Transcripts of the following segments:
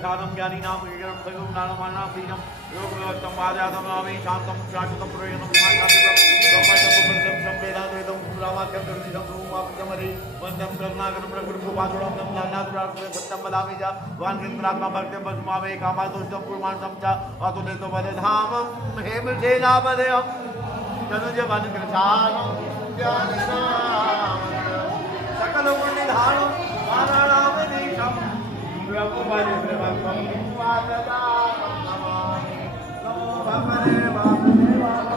ज्ञानम ज्ञानीनां विज्ञानं सगुणानां बीजं योगवत्तं वादयातं नामे शान्तं शाश्वतं प्रयोजनं माशान्तिकं ब्रह्मचर्यं संवेदाद्वैतं रामाख्यं दर्शितं रूपापतमरे वन्दं करुणाकरं प्रकृतिपादुरं नं नानादुरार्थे सत्यं वदामि च वान्केन्द्रात्मा भक्तिं वसुमावे कामादोषं पुर्माणं च अतुलितो वदधामं हेमशेनापदयं तनुजवनकृशानं ज्ञाननां सकलगुणनिधानं नारायणामनीशं ब्रह्मपरिश्रमं वाददानं नमामि नमो भगवते वासुदेवाय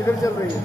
इधर चल रही है।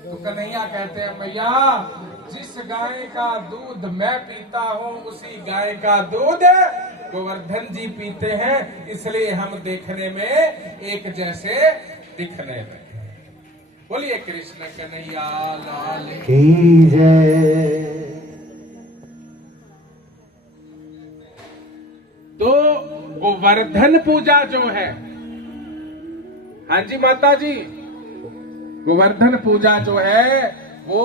तो कन्हैया कहते हैं मैया जिस गाय का दूध मैं पीता हूँ उसी गाय का दूध गोवर्धन जी पीते हैं, इसलिए हम देखने में एक जैसे दिखने में। बोलिए कृष्ण कन्हैया लाल की जय। तो गोवर्धन पूजा जो है, हाँ जी माता जी, गोवर्धन पूजा जो है वो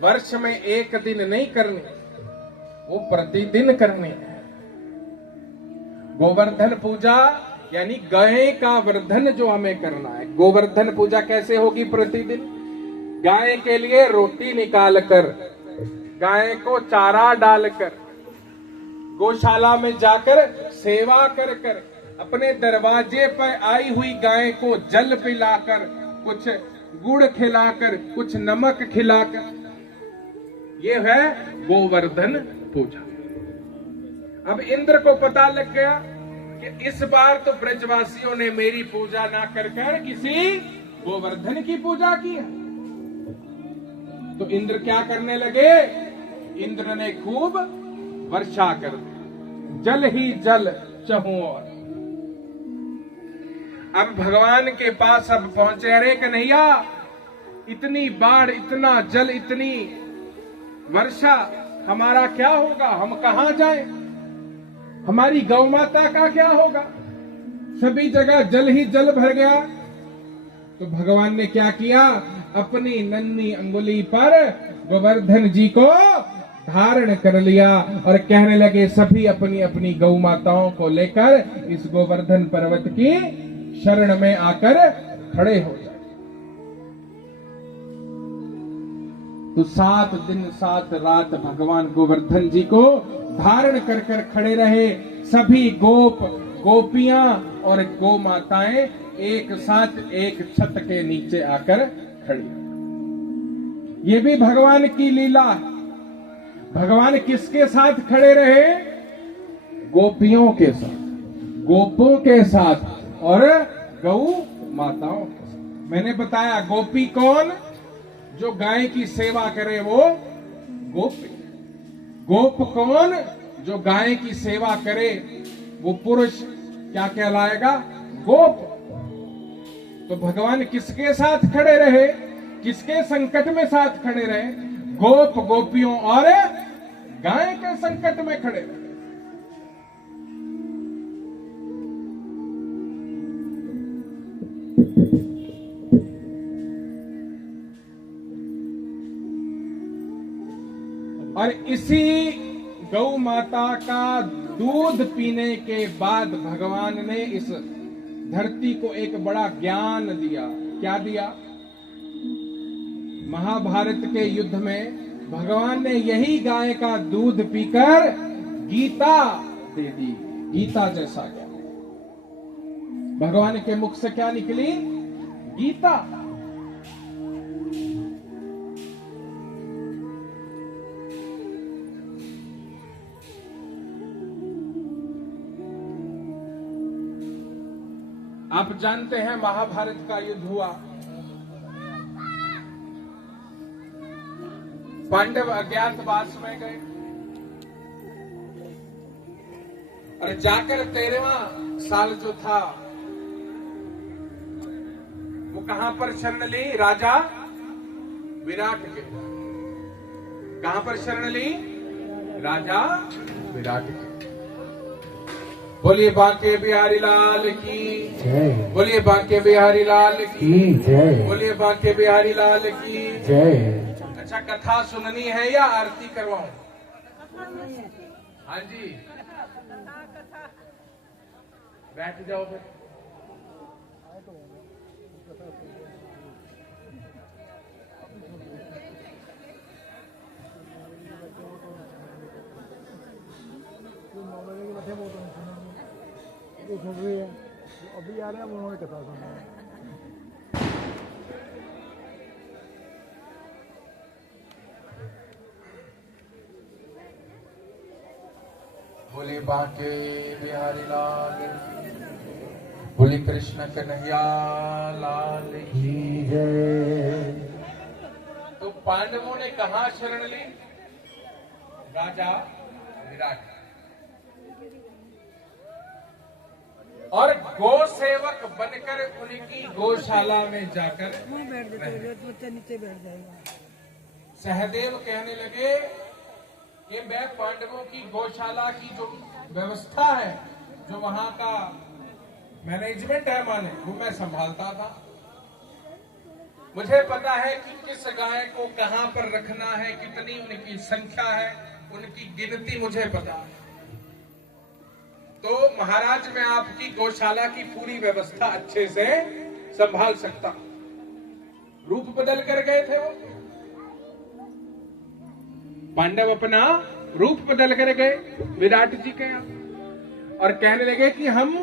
वर्ष में एक दिन नहीं करनी, वो प्रतिदिन करनी है। गोवर्धन पूजा यानी गाय का वर्धन जो हमें करना है। गोवर्धन पूजा कैसे होगी? प्रतिदिन गाय के लिए रोटी निकाल कर, गाय को चारा डालकर, गौशाला में जाकर सेवा कर कर, अपने दरवाजे पर आई हुई गाय को जल पिलाकर, कुछ गुड़ खिलाकर, कुछ नमक खिलाकर, ये है गोवर्धन पूजा। अब इंद्र को पता लग गया कि इस बार तो ब्रजवासियों ने मेरी पूजा ना कर कर किसी गोवर्धन की पूजा की है। तो इंद्र क्या करने लगे? इंद्र ने खूब वर्षा कर दी, जल ही जल चहुं ओर। अब भगवान के पास अब पहुंचे। अरे कन्हैया, इतनी बाढ़, इतना जल, इतनी वर्षा, हमारा क्या होगा? हम कहां जाएं? हमारी गौ माता का क्या होगा? सभी जगह जल ही जल भर गया। तो भगवान ने क्या किया? अपनी नन्ही अंगुली पर गोवर्धन जी को धारण कर लिया और कहने लगे सभी अपनी अपनी गौ माताओं को लेकर इस गोवर्धन पर्वत की शरण में आकर खड़े हो जाए। तो 7 दिन 7 रात भगवान गोवर्धन जी को धारण कर कर खड़े रहे। सभी गोप, गोपियां और गौ माताएं एक साथ एक छत के नीचे आकर खड़ी। ये भी भगवान की लीला है। भगवान किसके साथ खड़े रहे? गोपियों के साथ, गोपों के साथ और गौ माताओं के साथ। मैंने बताया गोपी कौन? जो गाय की सेवा करे वो गोपी। गोप कौन? जो गाय की सेवा करे वो पुरुष। क्या कहलाएगा? गोप। तो भगवान किसके साथ खड़े रहे? किसके संकट में साथ खड़े रहे? गोप, गोपियों और गाय के संकट में खड़े रहे। और इसी गौ माता का दूध पीने के बाद भगवान ने इस धरती को एक बड़ा ज्ञान दिया। क्या दिया? महाभारत के युद्ध में भगवान ने यही गाय का दूध पीकर गीता दे दी। गीता जैसा ज्ञान भगवान के मुख से क्या निकली? गीता। आप जानते हैं महाभारत का युद्ध हुआ। पांडव अज्ञातवास में गए और जाकर 13वां साल जो था वो कहां पर शरण ली? राजा विराट के। कहां पर शरण ली? राजा विराट के। बोलिए बांके बिहारी लाल की जय। बोलिए बांके बिहारी लाल की जय। बोलिए बांके बिहारी लाल की जय। अच्छा, कथा सुननी है या आरती करवाऊं? हाँ जी, बैठ जाओ फिर। अभी आ रहे हैं उन्होंने कथा सुना। बोले बांके बिहारी लाल, बोले कृष्ण कन्हैया लाल की जय। तो पांडवों ने कहा शरण ली? राजा विराट। और गो सेवक बनकर उनकी गौशाला में जाकर सहदेव कहने लगे कि मैं पांडवों की गौशाला की जो व्यवस्था है, जो वहां का मैनेजमेंट है माने, वो मैं संभालता था। मुझे पता है कि किस गाय को कहां पर रखना है, कितनी उनकी संख्या है, उनकी गिनती मुझे पता है। तो महाराज मैं आपकी गौशाला की पूरी व्यवस्था अच्छे से संभाल सकता। रूप बदल कर गए थे वो पांडव, अपना रूप बदल कर गए विराट जी के यहाँ और कहने लगे कि हम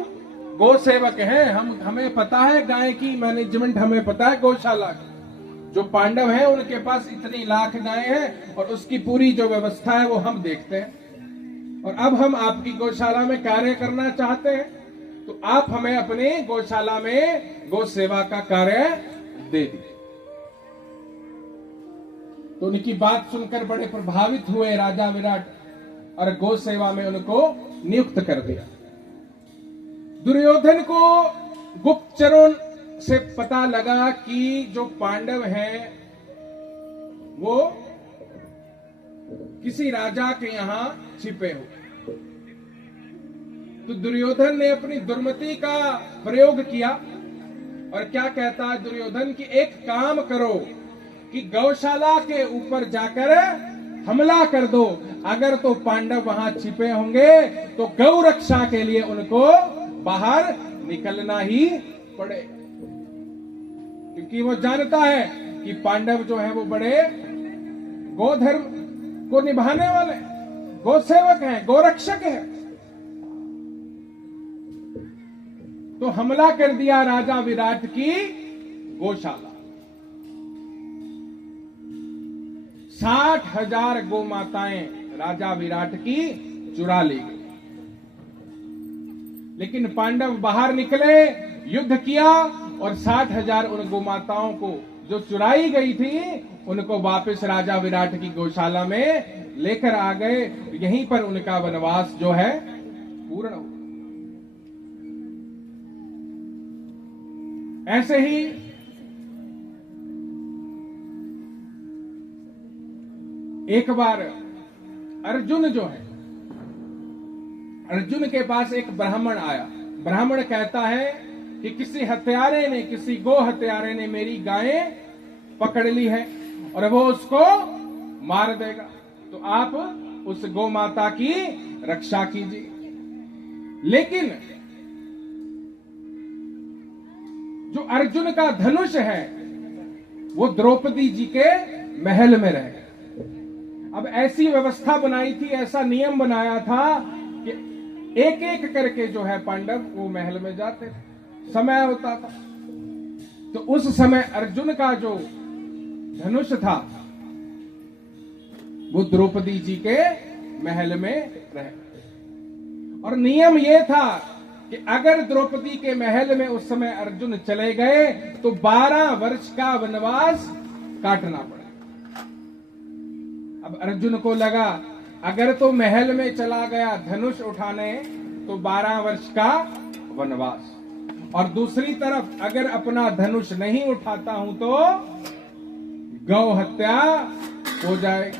गौ सेवक हैं, हमें पता है गाय की मैनेजमेंट, हमें पता है गौशाला की। जो पांडव हैं उनके पास इतनी लाख गायें हैं और उसकी पूरी जो व्यवस्था है वो हम देखते हैं। और अब हम आपकी गौशाला में कार्य करना चाहते हैं, तो आप हमें अपने गौशाला में गौ सेवा का कार्य दे दीजिए। तो उनकी बात सुनकर बड़े प्रभावित हुए राजा विराट और गौ सेवा में उनको नियुक्त कर दिया। दुर्योधन को गुप्तचरों से पता लगा कि जो पांडव हैं वो किसी राजा के यहां छिपे हुए। तो दुर्योधन ने अपनी दुर्मति का प्रयोग किया और क्या कहता है दुर्योधन कि एक काम करो कि गौशाला के ऊपर जाकर हमला कर दो, अगर तो पांडव वहां छिपे होंगे तो गौ रक्षा के लिए उनको बाहर निकलना ही पड़े, क्योंकि वो जानता है कि पांडव जो है वो बड़े गोधर्म को निभाने वाले गोसेवक हैं, गोरक्षक हैं। तो हमला कर दिया राजा विराट की गौशाला। 60,000 गौ माताएं राजा विराट की चुरा ली गई। लेकिन पांडव बाहर निकले, युद्ध किया और 60,000 उन गौ माताओं को जो चुराई गई थी उनको वापस राजा विराट की गौशाला में लेकर आ गए। यहीं पर उनका वनवास जो है पूर्ण हो। ऐसे ही एक बार अर्जुन जो है, अर्जुन के पास एक ब्राह्मण आया। ब्राह्मण कहता है कि किसी हत्यारे ने, किसी गो हत्यारे ने मेरी गायें पकड़ ली है और वो उसको मार देगा, तो आप उस गौ माता की रक्षा कीजिए। लेकिन जो अर्जुन का धनुष है वो द्रौपदी जी के महल में रहे। अब ऐसी व्यवस्था बनाई थी, ऐसा नियम बनाया था कि एक एक करके जो है पांडव वो महल में जाते थे, समय होता था। तो उस समय अर्जुन का जो धनुष था वो द्रौपदी जी के महल में रहे। और नियम यह था कि अगर द्रौपदी के महल में उस समय अर्जुन चले गए तो 12 वर्ष का वनवास काटना पड़े। अब अर्जुन को लगा अगर तो महल में चला गया धनुष उठाने तो 12 वर्ष का वनवास, और दूसरी तरफ अगर अपना धनुष नहीं उठाता हूं तो गौ हत्या हो जाए,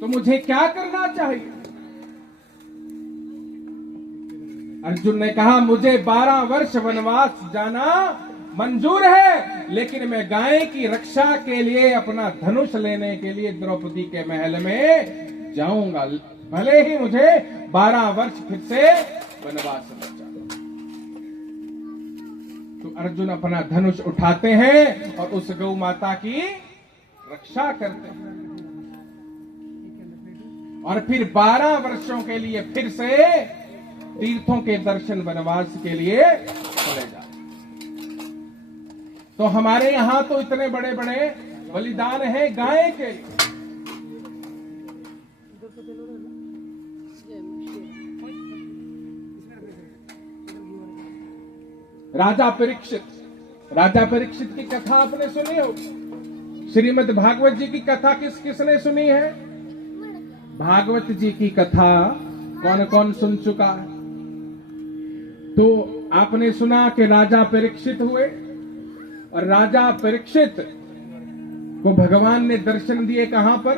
तो मुझे क्या करना चाहिए? अर्जुन ने कहा मुझे 12 वर्ष वनवास जाना मंजूर है, लेकिन मैं गाय की रक्षा के लिए अपना धनुष लेने के लिए द्रौपदी के महल में जाऊंगा, भले ही मुझे 12 वर्ष फिर से वनवास लग जाए। तो अर्जुन अपना धनुष उठाते हैं और उस गौ माता की रक्षा करते हैं और फिर 12 वर्षों के लिए फिर से तीर्थों के दर्शन वनवास के लिए चले जाते। तो हमारे यहां तो इतने बड़े बड़े बलिदान हैं गाय के। राजा परीक्षित की कथा आपने सुनी हो। श्रीमद् भागवत जी की कथा किसने सुनी है? भागवत जी की कथा कौन कौन सुन चुका है? तो आपने सुना कि राजा परीक्षित हुए और राजा परीक्षित को भगवान ने दर्शन दिए कहां पर?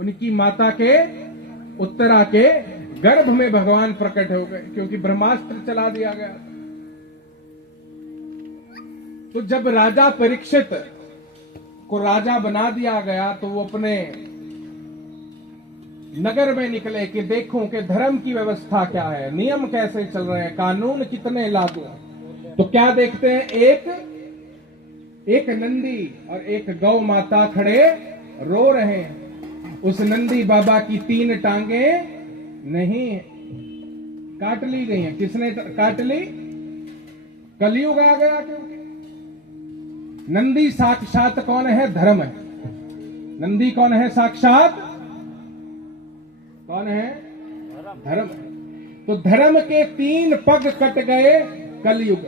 उनकी माता के उत्तरा के गर्भ में भगवान प्रकट हो गए, क्योंकि ब्रह्मास्त्र चला दिया गया। तो जब राजा परीक्षित को राजा बना दिया गया तो वो अपने नगर में निकले कि देखूं कि धर्म की व्यवस्था क्या है, नियम कैसे चल रहे हैं, कानून कितने लागू हैं। तो क्या देखते हैं, एक नंदी और एक गौ माता खड़े रो रहे हैं। उस नंदी बाबा की 3 टांगे नहीं काट ली गई हैं। किसने काट ली? कलयुग आ गया। क्योंकि नंदी साक्षात कौन है? धर्म है। नंदी कौन है? साक्षात कौन है? धर्म। तो धर्म के 3 पग कट गए कलयुग।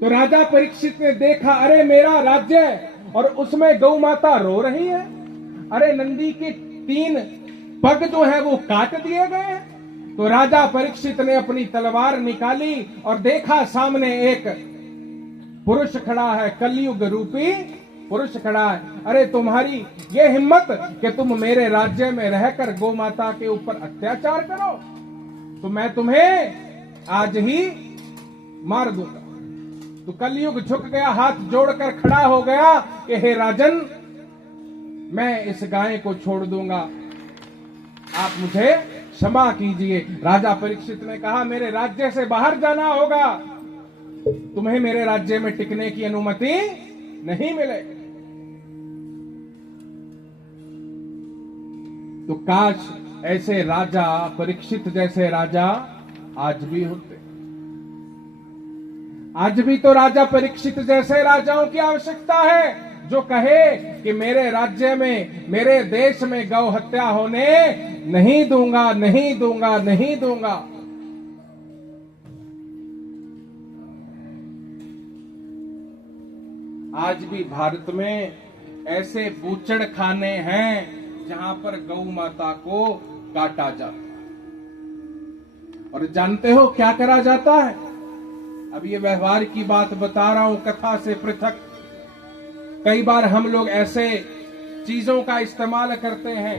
तो राजा परीक्षित ने देखा, अरे मेरा राज्य है और उसमें गौ माता रो रही है, अरे नंदी के 3 पग जो है वो काट दिए गए हैं, तो राजा परीक्षित ने अपनी तलवार निकाली और देखा सामने एक पुरुष खड़ा है, कलयुग रूपी पुरुष खड़ा है। अरे तुम्हारी ये हिम्मत कि तुम मेरे राज्य में रहकर गौ माता के ऊपर अत्याचार करो, तो मैं तुम्हें आज ही मार दूंगा। तो कलयुग झुक गया, हाथ जोड़कर खड़ा हो गया कि हे राजन, मैं इस गाय को छोड़ दूंगा, आप मुझे क्षमा कीजिए। राजा परीक्षित ने कहा मेरे राज्य से बाहर जाना होगा, तुम्हें मेरे राज्य में टिकने की अनुमति नहीं मिलेगी। तो काश ऐसे राजा, परीक्षित जैसे राजा आज भी होते। आज भी तो राजा परीक्षित जैसे राजाओं की आवश्यकता है, जो कहे कि मेरे राज्य में, मेरे देश में गौ हत्या होने नहीं दूंगा, नहीं दूंगा, नहीं दूंगा। आज भी भारत में ऐसे बूचड़ खाने हैं जहां पर गौ माता को काटा जाता है। और जानते हो क्या करा जाता है? अब ये व्यवहार की बात बता रहा हूं, कथा से पृथक। कई बार हम लोग ऐसे चीजों का इस्तेमाल करते हैं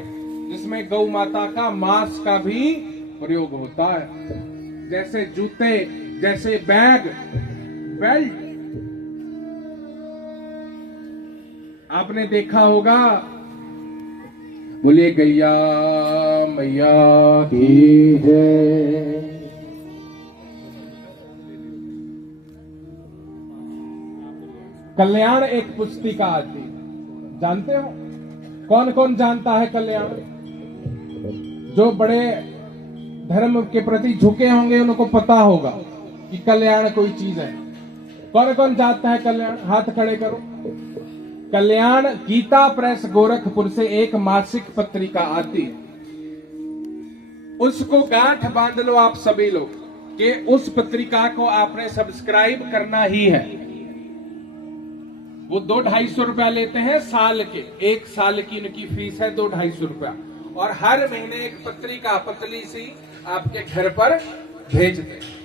जिसमें गौ माता का मांस का भी प्रयोग होता है, जैसे जूते, जैसे बैग, बेल्ट। आपने देखा होगा, बोलिए गैया मैया की जय। कल्याण एक पुस्तिका आती, जानते हो? कौन कौन जानता है कल्याण? जो बड़े धर्म के प्रति झुके होंगे उनको पता होगा कि कल्याण कोई चीज है। कौन कौन जानता है कल्याण? हाथ खड़े करो। कल्याण गीता प्रेस गोरखपुर से एक मासिक पत्रिका आती है, उसको गांठ बांध लो आप सभी लोग कि उस पत्रिका को आपने सब्सक्राइब करना ही है। वो 200-250 रुपया लेते हैं साल के, एक साल की इनकी फीस है 200-250 रुपया, और हर महीने एक पत्रिका पतली सी आपके घर पर भेजते हैं।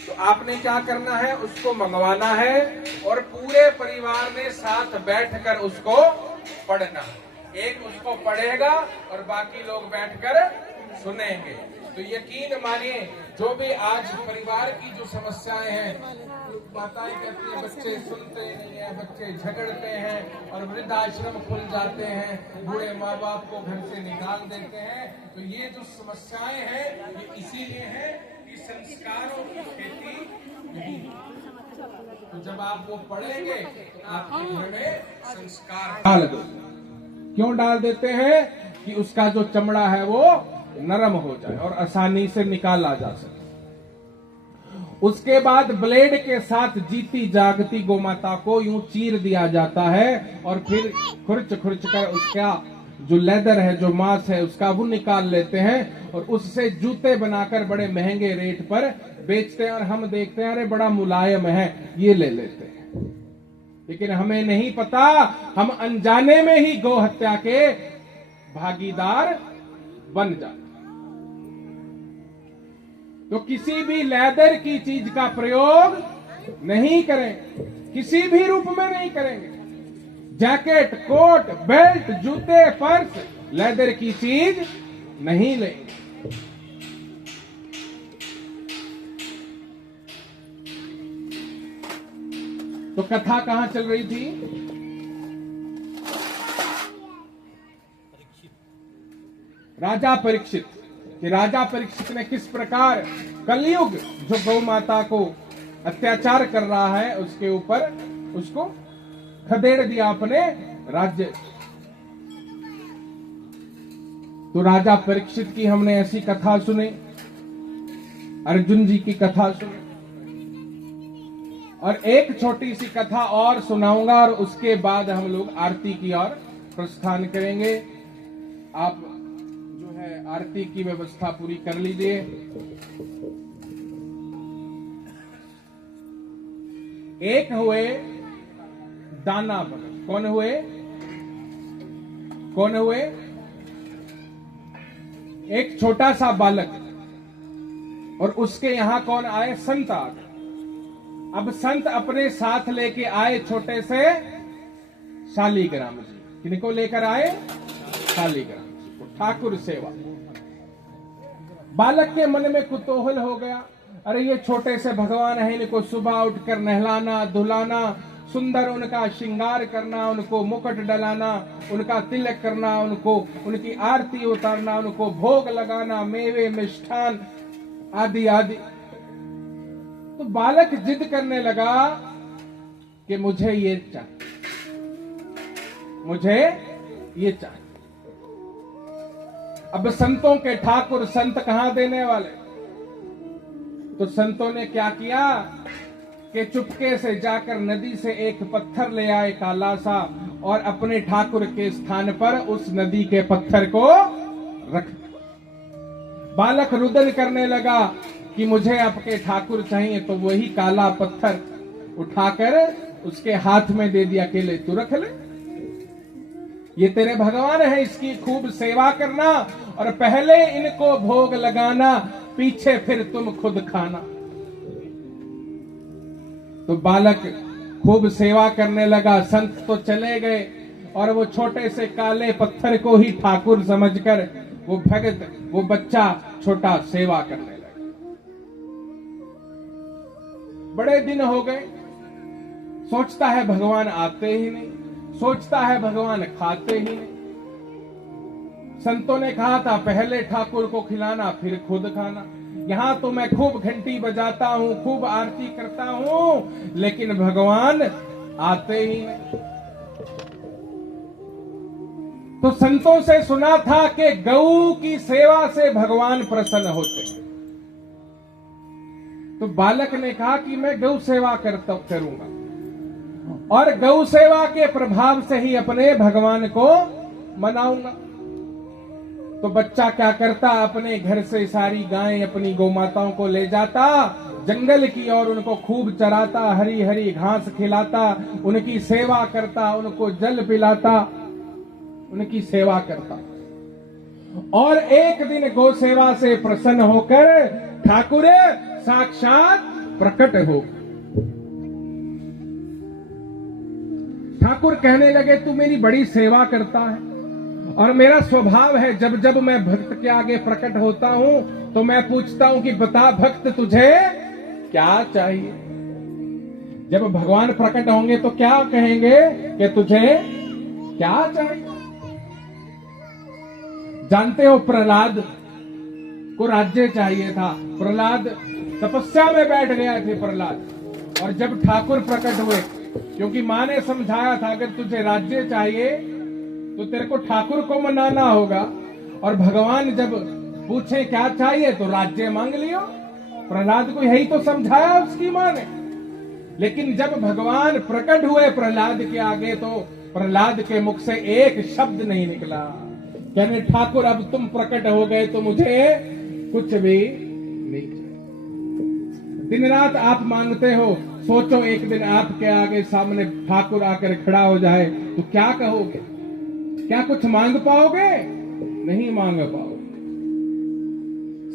तो आपने क्या करना है, उसको मंगवाना है और पूरे परिवार ने साथ बैठकर उसको पढ़ना। एक उसको पढ़ेगा और बाकी लोग बैठकर सुनेंगे। तो यकीन मानिए, जो भी आज परिवार की जो समस्याएं हैं, माताएं कहती हैं बच्चे सुनते नहीं है, बच्चे झगड़ते हैं और वृद्धाश्रम खुल जाते हैं, बूढ़े माँ बाप को घर से निकाल देते हैं। तो ये जो समस्याएं हैं ये इसीलिए है कि संस्कारों की खेती नहीं। तो जब आप वो पढ़ेंगे तो आपके घर में संस्कार डाल दो। क्यों डाल देते हैं? कि उसका जो चमड़ा है वो नरम हो जाए और आसानी से निकाला जा सके। उसके बाद ब्लेड के साथ जीती जागती गोमाता को यूं चीर दिया जाता है और फिर खुरच खुरच कर उसका जो लेदर है, जो मांस है, उसका वो निकाल लेते हैं और उससे जूते बनाकर बड़े महंगे रेट पर बेचते हैं। और हम देखते हैं अरे बड़ा मुलायम है, ये ले लेते हैं। लेकिन हमें नहीं पता, हम अनजाने में ही गौ हत्या के भागीदार बन जाते। तो किसी भी लेदर की चीज का प्रयोग नहीं करें, किसी भी रूप में नहीं करेंगे। जैकेट, कोट, बेल्ट, जूते, पर्स, लेदर की चीज नहीं लेंगे। तो कथा कहां चल रही थी? राजा परीक्षित, कि राजा परीक्षित ने किस प्रकार कलयुग जो गौ माता को अत्याचार कर रहा है उसके ऊपर उसको खदेड़ दिया अपने राज्य। तो राजा परीक्षित की हमने ऐसी कथा सुनी, अर्जुन जी की कथा सुनी, और एक छोटी सी कथा और सुनाऊंगा और उसके बाद हम लोग आरती की ओर प्रस्थान करेंगे। आप आरती की व्यवस्था पूरी कर लीजिए। एक हुए दाना भगत। कौन हुए? कौन हुए? एक छोटा सा बालक और उसके यहां कौन आए? संत आ गए। अब संत अपने साथ लेके आए छोटे से शालीग्राम जी। किनको लेकर आए? शालीग्राम जी को। ठाकुर सेवा। बालक के मन में कुतूहल हो गया, अरे ये छोटे से भगवान है, इनको सुबह उठकर नहलाना धुलाना, सुंदर उनका श्रृंगार करना, उनको मुकुट डलाना, उनका तिलक करना, उनको उनकी आरती उतारना, उनको भोग लगाना, मेवे मिष्ठान आदि आदि। तो बालक जिद करने लगा कि मुझे ये चाहिए, मुझे ये चाहिए। अब संतों के ठाकुर संत कहां देने वाले? तो संतों ने क्या किया कि चुपके से जाकर नदी से एक पत्थर ले आए काला सा, और अपने ठाकुर के स्थान पर उस नदी के पत्थर को रख। बालक रुदन करने लगा कि मुझे आपके ठाकुर चाहिए, तो वही काला पत्थर उठाकर उसके हाथ में दे दिया, के ले तू रख ले, ये तेरे भगवान है, इसकी खूब सेवा करना और पहले इनको भोग लगाना, पीछे फिर तुम खुद खाना। तो बालक खूब सेवा करने लगा। संत तो चले गए और वो छोटे से काले पत्थर को ही ठाकुर समझकर वो भगत, वो बच्चा छोटा सेवा करने लगा। बड़े दिन हो गए, सोचता है भगवान आते ही नहीं, सोचता है भगवान खाते ही नहीं। संतों ने कहा था पहले ठाकुर को खिलाना फिर खुद खाना। यहां तो मैं खूब घंटी बजाता हूं, खूब आरती करता हूं, लेकिन भगवान आते ही नहीं। तो संतों से सुना था कि गऊ की सेवा से भगवान प्रसन्न होते हैं। तो बालक ने कहा कि मैं गौ सेवा करूंगा और गौ सेवा के प्रभाव से ही अपने भगवान को मनाऊंगा। तो बच्चा क्या करता, अपने घर से सारी गायें अपनी गौ माताओं को ले जाता जंगल की ओर, उनको खूब चराता, हरी हरी घास खिलाता, उनकी सेवा करता, उनको जल पिलाता, उनकी सेवा करता। और एक दिन गौ सेवा से प्रसन्न होकर ठाकुर साक्षात प्रकट हो। ठाकुर कहने लगे तू मेरी बड़ी सेवा करता है और मेरा स्वभाव है जब जब मैं भक्त के आगे प्रकट होता हूं तो मैं पूछता हूं कि बता भक्त तुझे क्या चाहिए। जब भगवान प्रकट होंगे तो क्या कहेंगे कि तुझे क्या चाहिए। जानते हो प्रहलाद को राज्य चाहिए था। प्रहलाद तपस्या में बैठ गया थे प्रहलाद, और जब ठाकुर प्रकट हुए, क्योंकि मां ने समझाया था अगर तुझे राज्य चाहिए तो तेरे को ठाकुर को मनाना होगा, और भगवान जब पूछे क्या चाहिए तो राज्य मांग लियो। प्रहलाद को यही तो समझाया उसकी मां ने। लेकिन जब भगवान प्रकट हुए प्रहलाद के आगे तो प्रहलाद के मुख से एक शब्द नहीं निकला। कहने ठाकुर अब तुम प्रकट हो गए तो मुझे कुछ भी नहीं चाहिए। दिन रात आप मांगते हो, सोचो एक दिन आपके आगे सामने ठाकुर आकर खड़ा हो जाए तो क्या कहोगे? क्या कुछ मांग पाओगे? नहीं मांग पाओगे।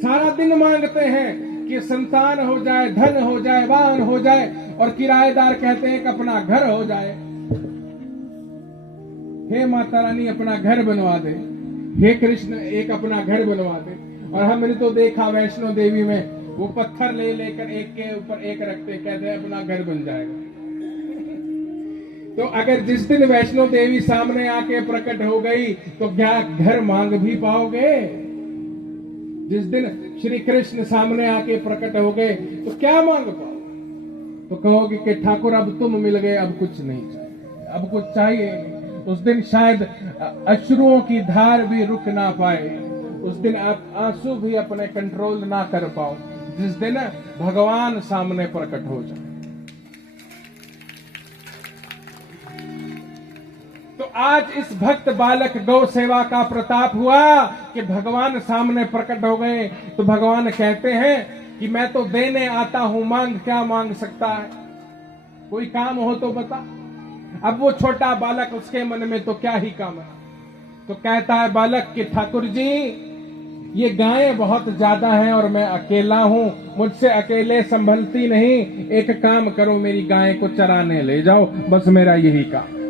सारा दिन मांगते हैं कि संतान हो जाए, धन हो जाए, वाहन हो जाए, और किराएदार कहते हैं कि अपना घर हो जाए। हे माता रानी अपना घर बनवा दे, हे कृष्ण एक अपना घर बनवा दे। और हमने तो देखा वैष्णो देवी में वो पत्थर ले लेकर एक के ऊपर एक रखते, कहते हैं अपना घर बन जाएगा। तो अगर जिस दिन वैष्णो देवी सामने आके प्रकट हो गई तो क्या घर मांग भी पाओगे? जिस दिन श्री कृष्ण सामने आके प्रकट हो गए तो क्या मांग पाओगे? तो कहोगे कि ठाकुर अब तुम मिल गए, अब कुछ नहीं चाहिए, अब कुछ चाहिए नहीं। उस दिन शायद अश्रुओं की धार भी रुक ना पाए, उस दिन आप आंसू भी अपने कंट्रोल ना कर पाओ, जिस दिन भगवान सामने प्रकट हो जाए। तो आज इस भक्त बालक गौ सेवा का प्रताप हुआ कि भगवान सामने प्रकट हो गए। तो भगवान कहते हैं कि मैं तो देने आता हूं, मांग क्या मांग सकता है? कोई काम हो तो बता। अब वो छोटा बालक, उसके मन में तो क्या ही काम है। तो कहता है बालक कि ठाकुर जी ये गायें बहुत ज्यादा हैं और मैं अकेला हूं, मुझसे अकेले संभलती नहीं, एक काम करो मेरी गाय को चराने ले जाओ, बस मेरा यही काम।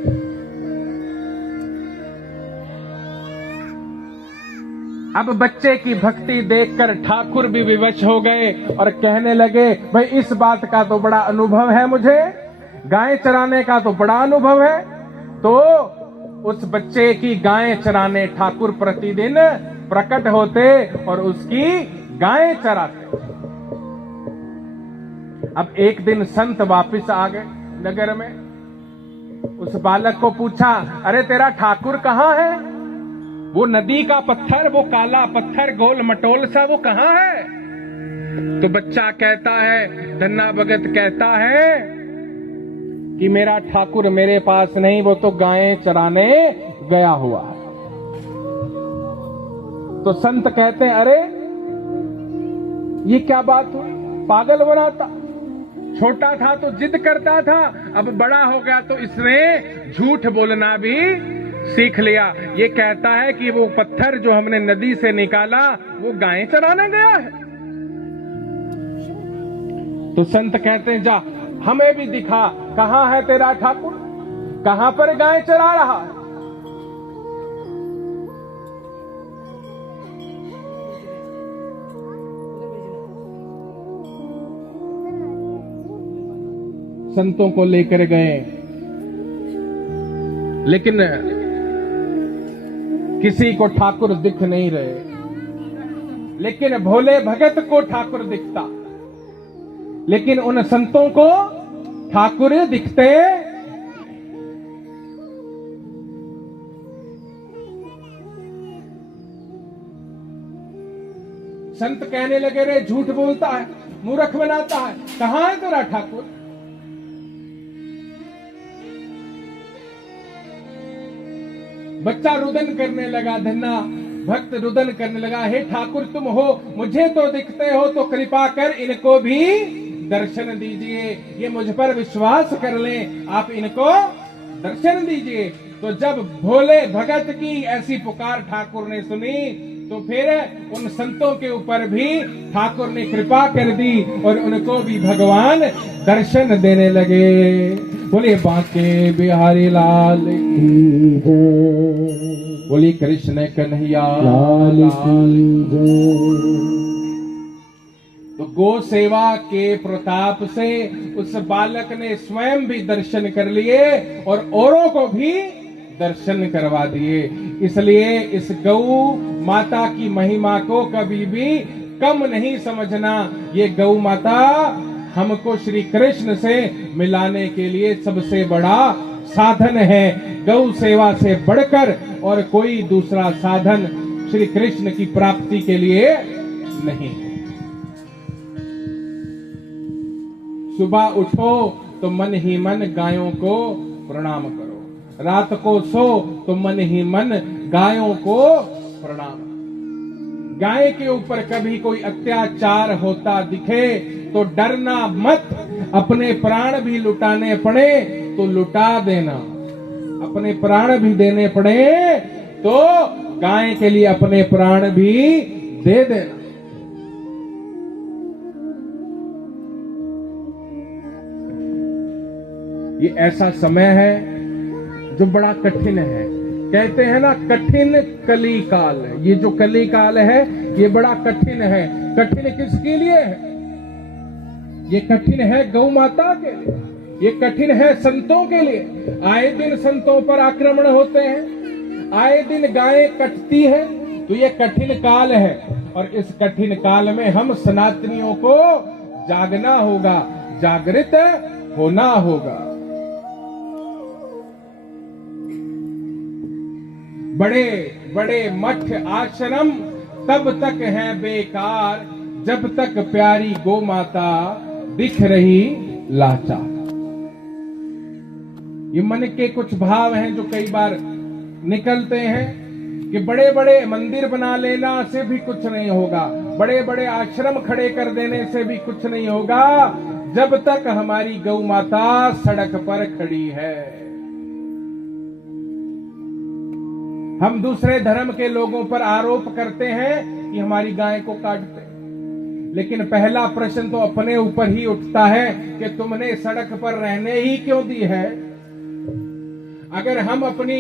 अब बच्चे की भक्ति देखकर ठाकुर भी विवश हो गए और कहने लगे, भाई इस बात का तो बड़ा अनुभव है, मुझे गाय चराने का तो बड़ा अनुभव है। तो उस बच्चे की गाय चराने ठाकुर प्रतिदिन प्रकट होते और उसकी गाय चराते। अब एक दिन संत वापस आ गए नगर में। उस बालक को पूछा, अरे तेरा ठाकुर कहाँ है? वो नदी का पत्थर, वो काला पत्थर गोल मटोल सा, वो कहाँ है? तो बच्चा कहता है, धन्ना भगत कहता है कि मेरा ठाकुर मेरे पास नहीं, वो तो गायें चराने गया हुआ है। तो संत कहते हैं, अरे ये क्या बात हुई? पागल बनाता, छोटा था तो जिद करता था, अब बड़ा हो गया तो इसने झूठ बोलना भी सीख लिया। ये कहता है कि वो पत्थर जो हमने नदी से निकाला वो गायें चराने गया है। तो संत कहते हैं, जा हमें भी दिखा, कहां है तेरा ठाकुर, कहां पर गाय चरा रहा है? संतों को लेकर गए, लेकिन किसी को ठाकुर दिख नहीं रहे। लेकिन भोले भगत को ठाकुर दिखता, लेकिन उन संतों को ठाकुर दिखते। संत कहने लगे, रे झूठ बोलता है, मूर्ख बनाता है, कहां है तेरा ठाकुर? बच्चा रुदन करने लगा, धन्ना भक्त रुदन करने लगा, हे ठाकुर तुम हो, मुझे तो दिखते हो, तो कृपा कर इनको भी दर्शन दीजिए, ये मुझ पर विश्वास कर लें, आप इनको दर्शन दीजिए। तो जब भोले भगत की ऐसी पुकार ठाकुर ने सुनी, तो फिर उन संतों के ऊपर भी ठाकुर ने कृपा कर दी और उनको भी भगवान दर्शन देने लगे। बोले बांके बिहारी लाल की जय, बोली कृष्ण कन्हैया लाल की जय। तो गो सेवा के प्रताप से उस बालक ने स्वयं भी दर्शन कर लिए और औरों को भी दर्शन करवा दिए। इसलिए इस गौ माता की महिमा को कभी भी कम नहीं समझना। ये गौ माता हमको श्री कृष्ण से मिलाने के लिए सबसे बड़ा साधन है। गौ सेवा से बढ़कर और कोई दूसरा साधन श्री कृष्ण की प्राप्ति के लिए नहीं। सुबह उठो तो मन ही मन गायों को प्रणाम करो, रात को सो तो मन ही मन गायों को प्रणाम। गाय के ऊपर कभी कोई अत्याचार होता दिखे तो डरना मत, अपने प्राण भी लुटाने पड़े तो लुटा देना, अपने प्राण भी देने पड़े तो गाय के लिए अपने प्राण भी दे देना। ये ऐसा समय है जो बड़ा कठिन है। कहते हैं ना, कठिन कली काल है। ये जो कली काल है ये बड़ा कठिन है। कठिन किसके लिए है? ये कठिन है गौ माता के लिए, ये कठिन है संतों के लिए। आए दिन संतों पर आक्रमण होते हैं, आए दिन गायें कटती हैं, तो ये कठिन काल है। और इस कठिन काल में हम सनातनियों को जागना होगा, जागृत होना होगा। बड़े बड़े मठ आश्रम तब तक हैं बेकार जब तक प्यारी गौ माता दिख रही लाचार। ये मन के कुछ भाव हैं जो कई बार निकलते हैं कि बड़े बड़े मंदिर बना लेना से भी कुछ नहीं होगा, बड़े बड़े आश्रम खड़े कर देने से भी कुछ नहीं होगा, जब तक हमारी गौ माता सड़क पर खड़ी है। हम दूसरे धर्म के लोगों पर आरोप करते हैं कि हमारी गाय को काटते हैं, लेकिन पहला प्रश्न तो अपने ऊपर ही उठता है कि तुमने सड़क पर रहने ही क्यों दी है। अगर हम अपनी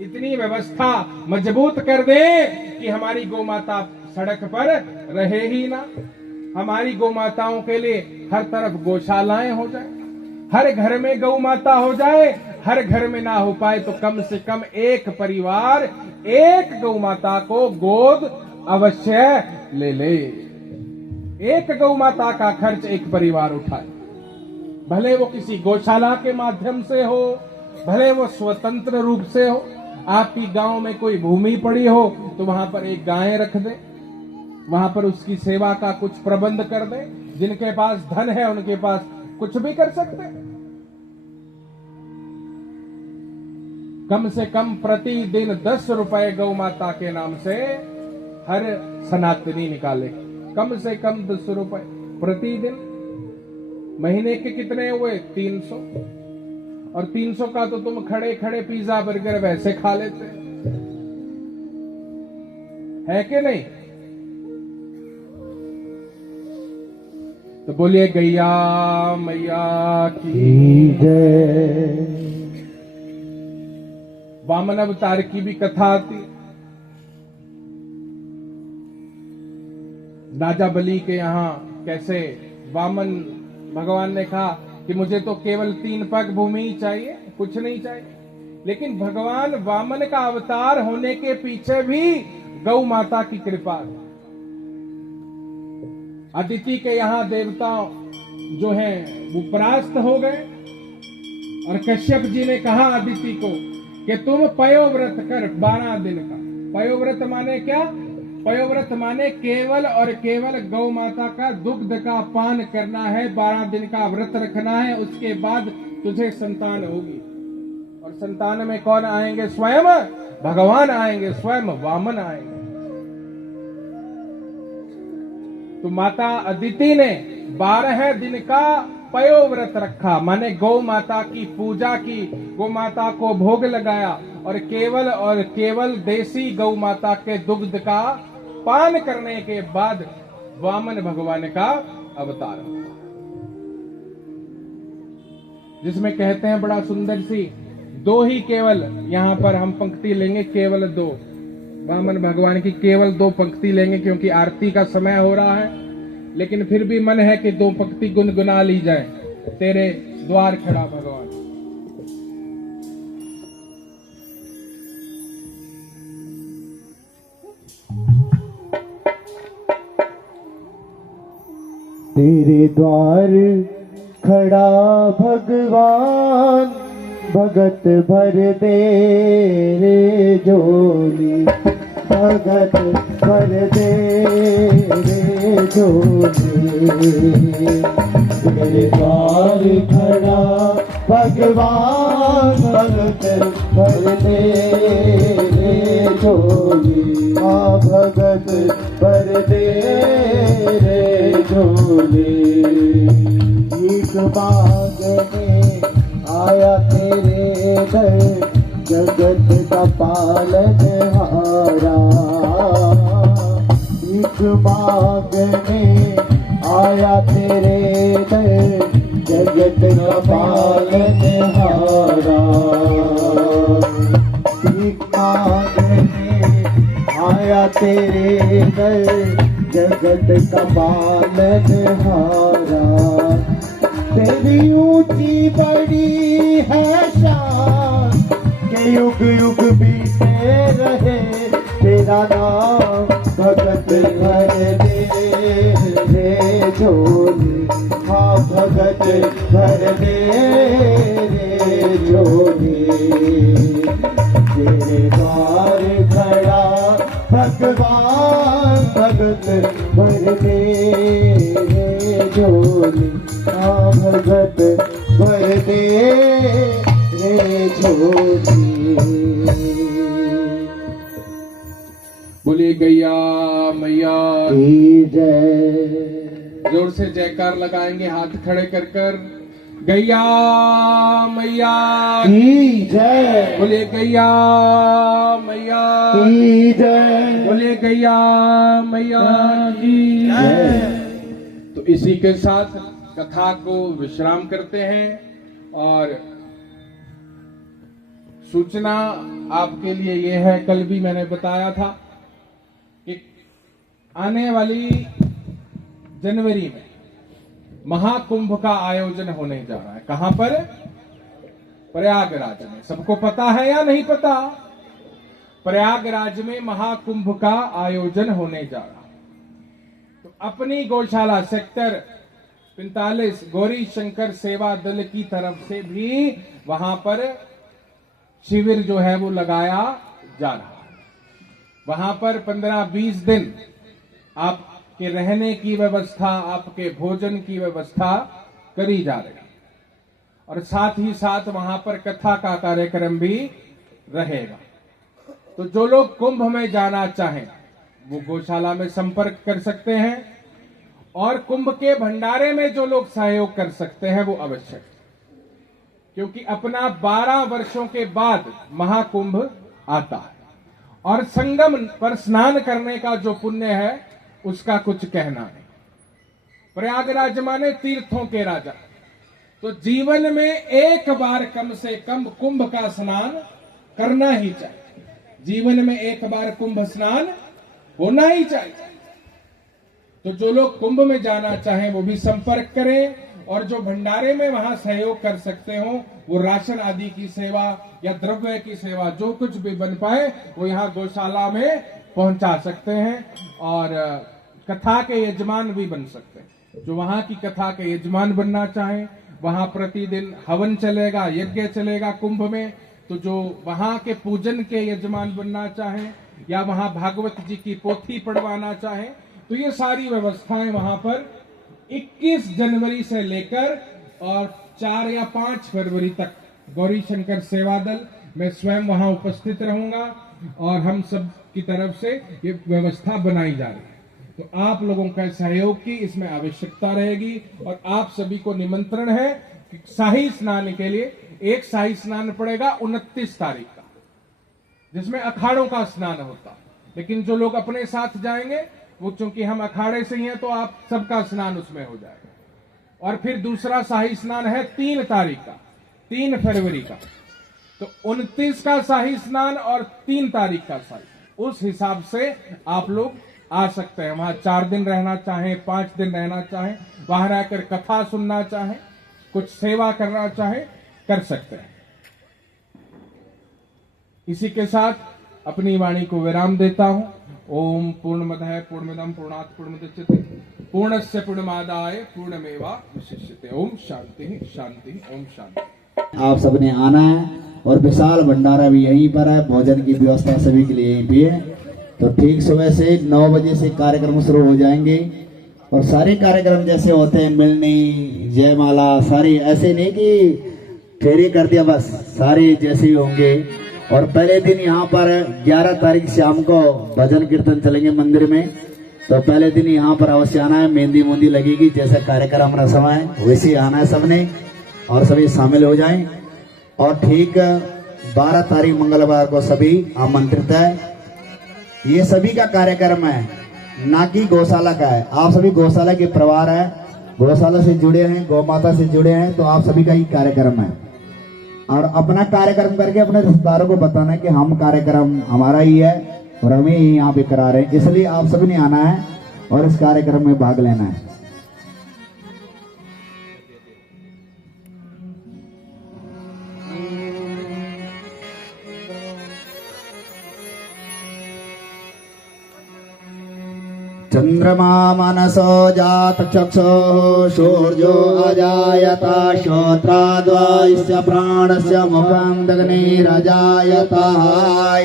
इतनी व्यवस्था मजबूत कर दें कि हमारी गौमाता सड़क पर रहे ही ना, हमारी गौमाताओं के लिए हर तरफ गौशालाएं हो जाए, हर घर में गौ माता हो जाए, हर घर में ना हो पाए तो कम से कम एक परिवार एक गौ माता को गोद अवश्य ले ले। एक गौ माता का खर्च एक परिवार उठाए, भले वो किसी गौशाला के माध्यम से हो, भले वो स्वतंत्र रूप से हो। आपकी गांव में कोई भूमि पड़ी हो तो वहां पर एक गाय रख दे, वहां पर उसकी सेवा का कुछ प्रबंध कर दे। जिनके पास धन है उनके पास कुछ भी कर सकते हैं। कम से कम प्रतिदिन 10 रुपए गौ माता के नाम से हर सनातनी निकाले, कम से कम 10 रुपए प्रतिदिन। महीने के कितने हुए? 300। और 300 का तो तुम खड़े खड़े पिज्जा बर्गर वैसे खा लेते है कि नहीं? तो बोलिए गैया मैया की जय। वामन अवतार की भी कथा आती। राजा बलि के यहाँ कैसे वामन भगवान ने कहा कि मुझे तो केवल 3 पग भूमि ही चाहिए, कुछ नहीं चाहिए। लेकिन भगवान वामन का अवतार होने के पीछे भी गौ माता की कृपा है। अदिति के यहाँ देवता जो हैं वो परास्त हो गए और कश्यप जी ने कहा अदिति को कि तुम पयोव्रत कर 12 दिन का। पयोव्रत माने क्या? पयोव्रत माने केवल और केवल गौ माता का दुग्ध का पान करना है, 12 दिन का व्रत रखना है, उसके बाद तुझे संतान होगी। और संतान में कौन आएंगे? स्वयं भगवान आएंगे, स्वयं वामन आएंगे। तो माता अदिति ने 12 दिन का पयोव्रत रखा, माने गौ माता की पूजा की, गौ माता को भोग लगाया और केवल देसी गौ माता के दुग्ध का पान करने के बाद वामन भगवान का अवतार, जिसमें कहते हैं बड़ा सुंदर सी 2 ही केवल, यहां पर हम पंक्ति लेंगे केवल 2, वामन भगवान की केवल 2 पंक्ति लेंगे क्योंकि आरती का समय हो रहा है। लेकिन फिर भी मन है कि 2 पंक्ति गुनगुना ली जाए। तेरे द्वार खड़ा भगवान। तेरे द्वार खड़ा भगवान, भगत भर दे रे झोली, भगत भर दे रे झोली। तेरे द्वार खड़ा भगवान, भगत भर दे रे झोली, हाँ भगत भर दे रे झोली। भीख मांगने आया तेरे दर, जगत का पालनहारा। भीख मांगने आया तेरे दर, जगत का पालनहारा। भीख मांगने आया तेरे दर, जगत का पालनहारा। तेरी ऊंची बड़ी है शान, के युग युग बीते रहे तेरा नाम, भगत भर दे रे झोली, हाँ भगत भर दे रे झोली। तेरे द्वार खड़ा भगवान, भगत भर दे रे झोली, हाँ भगत भर दे रे झोली। बोलिए गैया मैया की जय। जोर से जयकार लगाएंगे हाथ खड़े कर कर। गैया मैया की जय, बोले गैया मैया की जय, बोले गैया मैया की जय। तो इसी के साथ कथा को विश्राम करते हैं और सूचना आपके लिए ये है, कल भी मैंने बताया था कि आने वाली जनवरी में महाकुंभ का आयोजन होने जा रहा है। कहां पर? प्रयागराज में। सबको पता है या नहीं पता? प्रयागराज में महाकुंभ का आयोजन होने जा रहा है। तो अपनी गौशाला सेक्टर 45 गौरी शंकर सेवा दल की तरफ से भी वहां पर शिविर जो है वो लगाया जा रहा है। वहां पर 15-20 दिन आपके रहने की व्यवस्था, आपके भोजन की व्यवस्था करी जा रही है और साथ ही साथ वहां पर कथा का कार्यक्रम भी रहेगा। तो जो लोग कुंभ में जाना चाहें वो गौशाला में संपर्क कर सकते हैं और कुंभ के भंडारे में जो लोग सहयोग कर सकते हैं वो आवश्यक, क्योंकि अपना 12 वर्षों के बाद महाकुंभ आता है और संगम पर स्नान करने का जो पुण्य है उसका कुछ कहना नहीं। प्रयागराज माने तीर्थों के राजा, तो जीवन में एक बार कम से कम कुंभ का स्नान करना ही चाहिए। जीवन में एक बार कुंभ स्नान होना ही चाहिए। तो जो लोग कुंभ में जाना चाहें वो भी संपर्क करें और जो भंडारे में वहां सहयोग कर सकते हो वो राशन आदि की सेवा या द्रव्य की सेवा जो कुछ भी बन पाए वो यहाँ गौशाला में पहुंचा सकते हैं और कथा के यजमान भी बन सकते हैं। जो वहां की कथा के यजमान बनना चाहें, वहां प्रतिदिन हवन चलेगा, यज्ञ चलेगा कुंभ में। तो जो वहां के पूजन के यजमान बनना चाहें या वहां भागवत जी की पोथी पढ़वाना चाहें, तो ये सारी व्यवस्थाएं वहां पर 21 जनवरी से लेकर और 4 या 5 फरवरी तक गौरी शंकर सेवा दल मैं स्वयं वहां उपस्थित रहूंगा और हम सब की तरफ से ये व्यवस्था बनाई जा रही है। तो आप लोगों का सहयोग की इसमें आवश्यकता रहेगी और आप सभी को निमंत्रण है कि शाही स्नान के लिए एक शाही स्नान पड़ेगा 29 तारीख का, जिसमें अखाड़ों का स्नान होता है। लेकिन जो लोग अपने साथ जाएंगे वो चूंकि हम अखाड़े से ही हैं तो आप सबका स्नान उसमें हो जाएगा। और फिर दूसरा शाही स्नान है 3 तारीख का, 3 फरवरी का। तो 29 का शाही स्नान और 3 तारीख का शाही, उस हिसाब से आप लोग आ सकते हैं। वहां 4 दिन रहना चाहें, 5 दिन रहना चाहें, वहां रहकर कथा सुनना चाहें, कुछ सेवा करना चाहें, कर सकते हैं। इसी के साथ अपनी वाणी को विराम देता हूं। ओम पूर्णमदः पूर्णमिदं पूर्णात् पूर्णमुदच्यते पूर्णस्य पूर्णमादाय पूर्णमेवावशिष्यते। ओम शांति शांति ओम शांति। आप सबने आना है और विशाल भंडारा भी यहीं पर है, भोजन की व्यवस्था सभी के लिए यहीं पे है। तो ठीक सुबह से 9 बजे से कार्यक्रम शुरू हो जाएंगे और सारे कार्यक्रम जैसे होते हैं, मिलनी, जयमाला, सारी ऐसे नहीं कि फेरी कर दिया बस, सारे जैसे ही होंगे। और पहले दिन यहाँ पर 11 तारीख शाम को भजन कीर्तन चलेंगे मंदिर में। तो पहले दिन यहाँ पर अवश्य आना है, मेहंदी मुंदी लगेगी, जैसा कार्यक्रम रस्म है वैसे आना है सबने और सभी शामिल हो जाएं। और ठीक 12 तारीख मंगलवार को सभी आमंत्रित है। ये सभी का कार्यक्रम है, ना कि गौशाला का है। आप सभी गौशाला के परिवार है, गौशाला से जुड़े हैं, गौ माता से जुड़े हैं, तो आप सभी का ही कार्यक्रम है। और अपना कार्यक्रम करके अपने रिश्तेदारों को बताना है कि हम कार्यक्रम हमारा ही है और हमें ही यहाँ पे करा रहे हैं। इसलिए आप सभी ने आना है और इस कार्यक्रम में भाग लेना है। चंद्रमा मनसो जात चक्षो सूर्यो अजायता श्रोत्राद्वैस्य प्राणस्य मुखं दग्निरजायता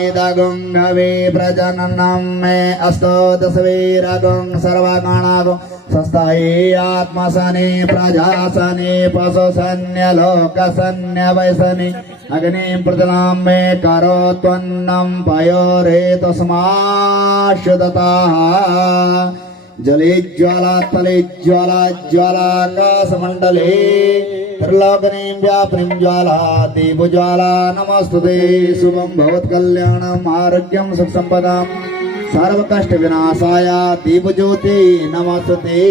इदगुंघवे प्रजननं मे अस्तो दशवीरगुं सर्वगणागुं सस्ताये आत्मसने प्रजासने पशुसन्य लोकसन्य वैसने अग्निं प्रजनां मे करो त्वन्नं पयोरे तस्माशुदता जले ज्वाला तले ज्वाला ज्वालाकाशमण्डले त्रिलोकनीं व्यापिनीं ज्वाला दीपज्वाला नमस्तुते। शुभं भवत्कल्याणम् आरोग्यं सुखसम्पदां सर्वकष्टविनाशाय दीपज्योति नमस्तुते।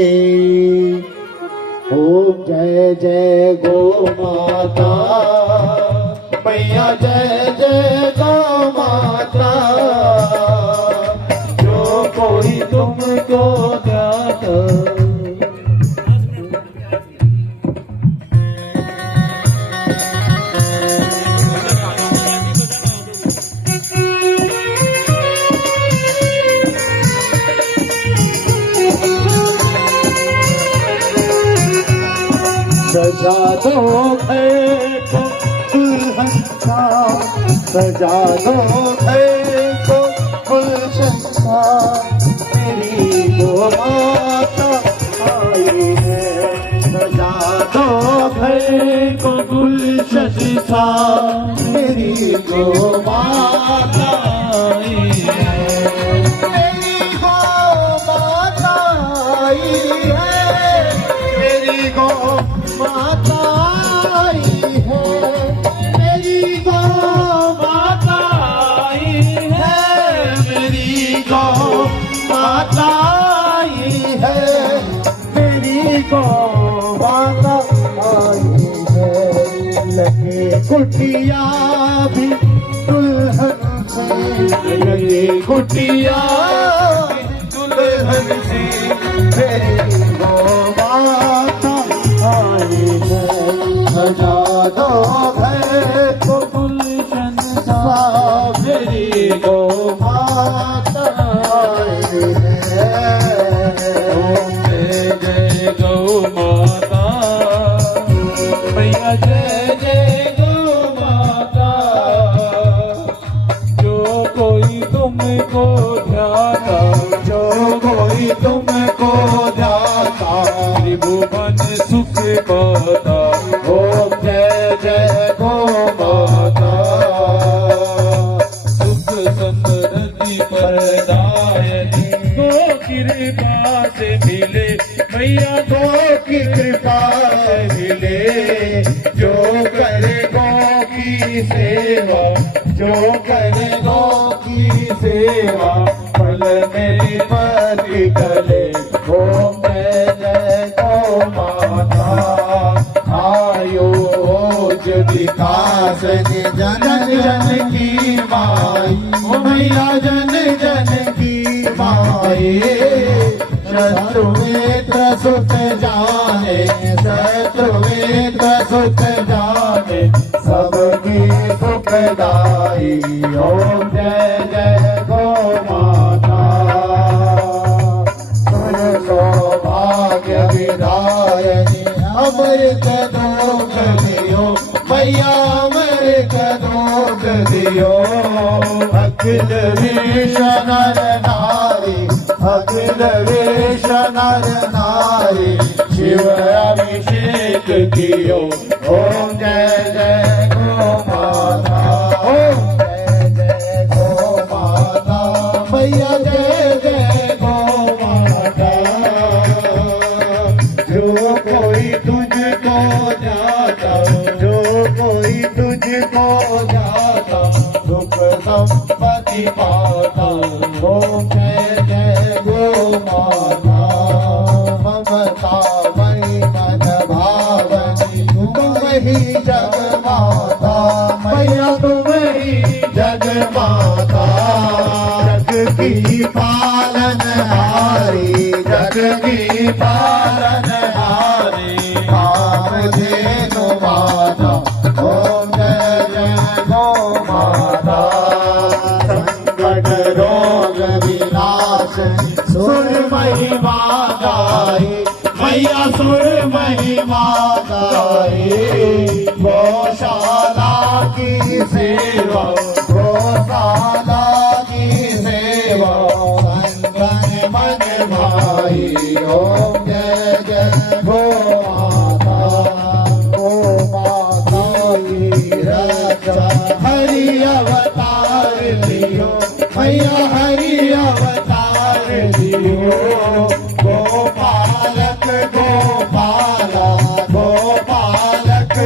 ओम जय जय गो माता मैया, जय जय गो माता। जो कोई तुमको ध्याता सजा दो घर को दुल्हन सा, सजा दो घर को गुलशन सा। मेरी गो माता आई है, सजा दो घर को गुलशन सा। मेरी गो माता आई है, मेरी गो माता आई है, मेरी गो माता आई है, मेरी गो माता आई है, मेरी गो माता आई है, मेरी गो माता आई है। लगे कुटिया भी दुल्हन से, लगे कुटिया भी दुल्हन से। मेरी गो माता आई है, सजा दो घर को गुलशन सा। मेरी गो माता आई है। ओम जय जय गौ माता मैया, जय जय गौ माता। जो कोई तुमको ध्याता, जो कोई तुमको ध्याता, त्रिभुवन सुख पाता। ओम जय जय गो माता। सुख समृद्धि प्रदायनी, गो कृपा से मिले मैया, गो की कृपा से मिले। जो करे गो की सेवा, जो करे गो की सेवा, फल मेरी पति गले। ओम जय जय गो माता। आयो विकास जन जन की माई, ओ मैया जन जन की माई। शत्रु मित्र सुख जाने, शत्रु मित्र सुख जाने, सबकी सुखदाई। ओम जय जय गो माता। सौभाग्य विदायनी, अमृत दोग दियो मैया, अमृत दोग दियो। अखिल विष नर नारी, अखिल विष नर नारी, शिव अभिषेक कियो। ओम जय जय गो माता। ओम जय जय गो माता मैया, जय जय गो माता। जो कोई तुझको जाता, जो कोई तुझको जाता, सुख संपत्ति पाता। ओम जय जय गो माता। ममता मई मन भावनी, तुम ही जग माता मैया, तुम ही जग माता। जग की पालन हारी, जग की पालन हारी, कामधेनु माता। ओम जय जय गो माता। संकट रोग विनाशनी, सुर महिमा गाई मैया, सुर महिमा गाई। गौशाला की सेवा, गौशाला की सेवा, संतन मन भाई। ओम जय जय गो माता। गो माता की रक्षा, हरि अवतार लियो मैया, हरि अवतार लियो। गोपालक गोपाला, गोपालक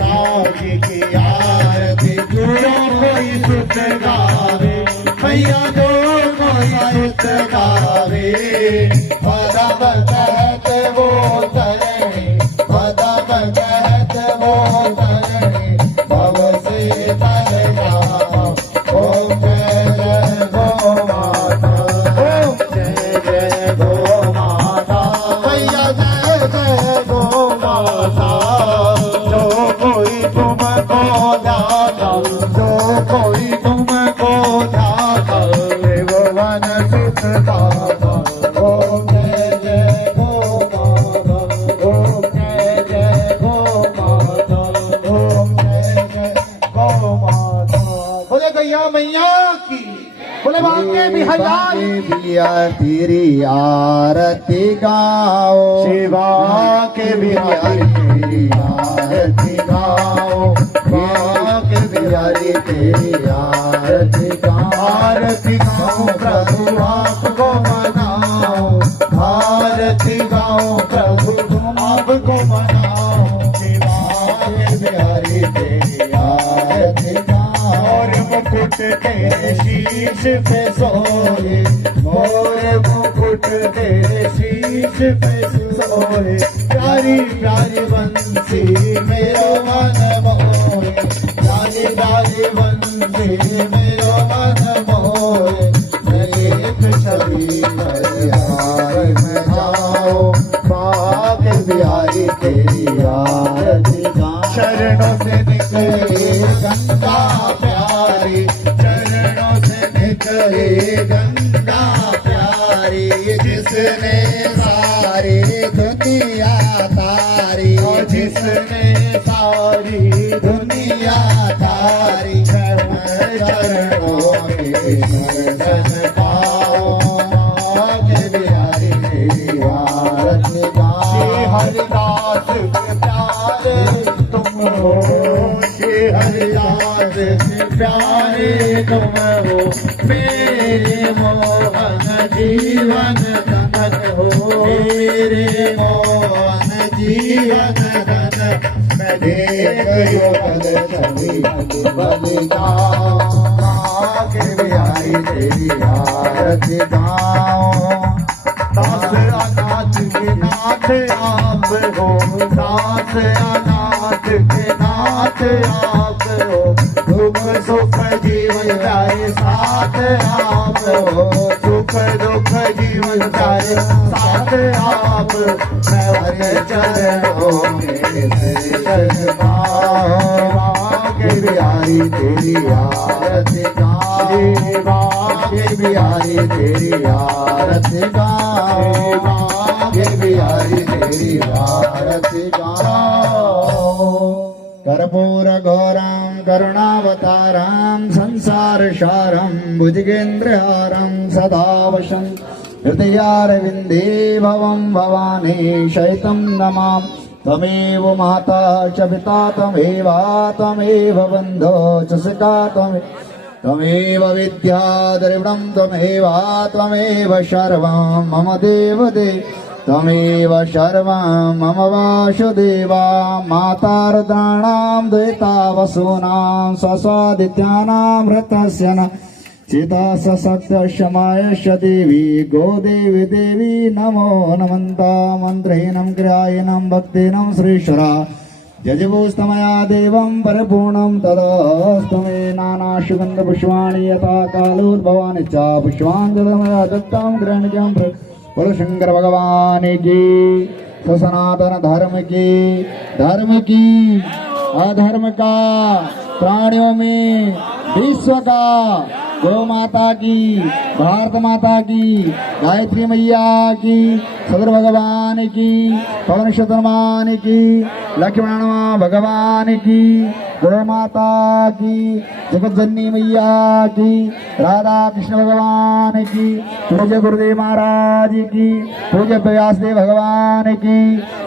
माता जी की आरती जो कोई सुत गावे मैया जो कोई सुत गावे पदम कहते वो तरणी पदम कहते वो तरणी भव से तर जाओ ओम जय गो माता ओम जय गो माता मैया जय गो माता जो कोई तुमको ध्याता जो कोई तुमको ध्याता देववन सुख दाता ओम जय गो माता ओम जय गो माता ओम जय गो माता बोले गैया मैया की बोले बांके बिहारी बिया तेरी आरती गाओ शिवा के बिहारी तेरी आरती गाओ माँ के बिहारी तेरी आरती गाओ आरती गाओ प्रभु आपको मनाओ आरती गाओ प्रभु तुम आपको मनाओ शिवा के बिहारी तेरी आरती गाओ और मुकुट तेरे शीश पे सोए मोर मुकुट तेरे शीश पे सोए प्यारी प्यारी बंसी मेरो मन मोहे प्यारी प्यारी बंसी मेरो मन मोहे एक छवि हार में जाओ बाग बिहारी तेरी आरती गाओ चरणों से निकले गंगा प्यारी चरणों से निकले गंगा प्यारी जिसने सारी दुनिया तारी और जिसने सारी दुनिया तारी चरणों के दर्शन पाओ आगे बिहारी तेरी आरती गाओ श्री हरिदास के प्यारे तुम हो श्री हरिदास के प्यारे तुम हो मेरे मोहन जीवन धन हो मेरे मोहन जीवन धन मैं देख योगल छवि बलिदाओ आगे बिहारी तेरी आरती गाओ दास अनाथ के नाथ आप हो दास अनाथ के नाथ आप हो दुख सुख जीवन प्यारे साथ आप हो सुख दुख जीवन प्यारे साथ आप मैं हरे चरणों में शरण पाऊं आगे बिहारी तेरी आरती गाओ आगे बिहारी तेरी आरती गाओ आगे बिहारी तेरी आरती गाओ कर्पूर घोरं करुणावतारं संसार सारं भुजगेन्द्रहारं सदा वशं हृदयारविन्दे भवं भवानी शयितं नमां त्वमेव माता च पिता त्वमेव बन्धो च सखा त्वमेव विद्या द्रविणं त्वमेव सर्वं मम देवदेव त्वमेव सर्वं मम वासुदेवा मातार्द्राणां द्वैता वसूनां स्वस्वादित्यानां व्रतस्य न चिता सत्यस्य मायस्य देवी गोदेवी देवी नमो नमन्ता मन्त्रहीनं क्रियाहीनं भक्तिनं श्रीश्वरा यजवोस्तमया देवं परिपूर्णं तदस्तु मे नानासुगन्धपुष्पाणि यथा कालोद्भवानि च पुष्पाञ्जलिमया दत्तं ग्रहणीयं बोलो शंकर भगवान की तो सनातन धर्म की अधर्म का प्राणियों में विश्व का गौ माता की भारत माता की गायत्री मैया की सदर भगवान की पवन शतमान की लक्ष्मण भगवान की गौ माता की जगत जननी मैया की राधा कृष्ण भगवान की पूज्य गुरुदेव महाराज की पूज्य व्यासदेव भगवान की